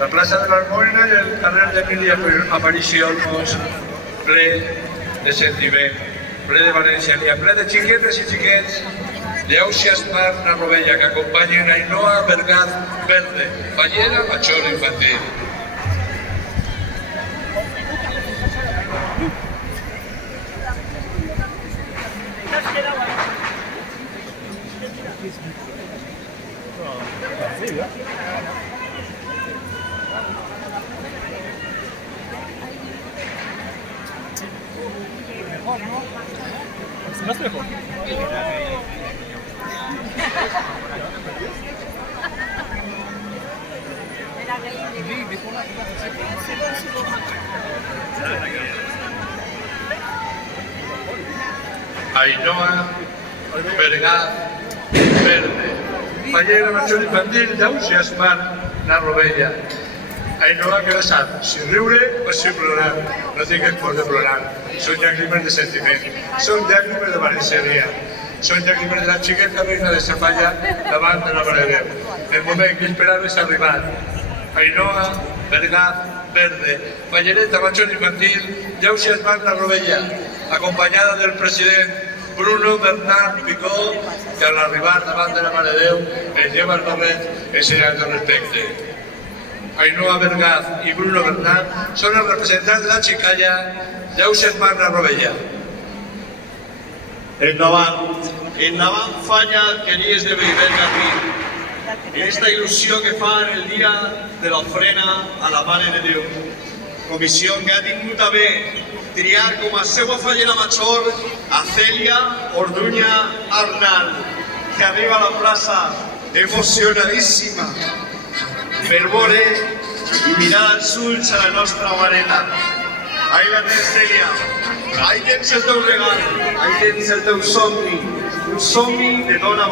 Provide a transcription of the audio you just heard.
La plaça de l'Almoina i el carrer d'Emília Aparicio Olmos, ple de sentiment, ple de valenciania, ple de xiquetes i xiquets d'Ausias Mar, na Rovella, que acompanyen a Ainhoa Vergaz Verde, fallera major infantil. Más mejor. Ainhoa Vergaz Verde, fallera major infantil d'Ausias Mar, na Rovella. Ainhoa, que la sap, si riure o si plorar. No tingues por de plorar, són llàgrimes de sentiment, són llàgrimes de valenciania, són llàgrimes de la xiqueta reina de Safalla davant de la Mare de Déu. El moment que esperaves ha arribat. Ainhoa Vergaz Verde, fallereta major infantil d'Ausias Mar, na Rovella, acompanyada del president Bruno Bernat Picó, que al arribar davant de la Mare de Déu es lleva el barret en senyal de respecte. Ainhoa Vergaz i Bruno Bernat són els representants de la xicalla d'Ausias Mar, na Rovella. Endavant falla que l'Ies de Bellver Garbí, en esta il·lusió que fa en el dia de l'ofrena a la Mare de Déu. Comissió que ha tingut a bé triar com a seva fallera major a Cèlia Orduña Arnal, que arriba a la plaça emocionadíssima per veure i mirar als ulls a la nostra mareta. Ahí la tens, Cèlia. Ahí tens el teu regal, ahí tens el teu somni, un somni de dona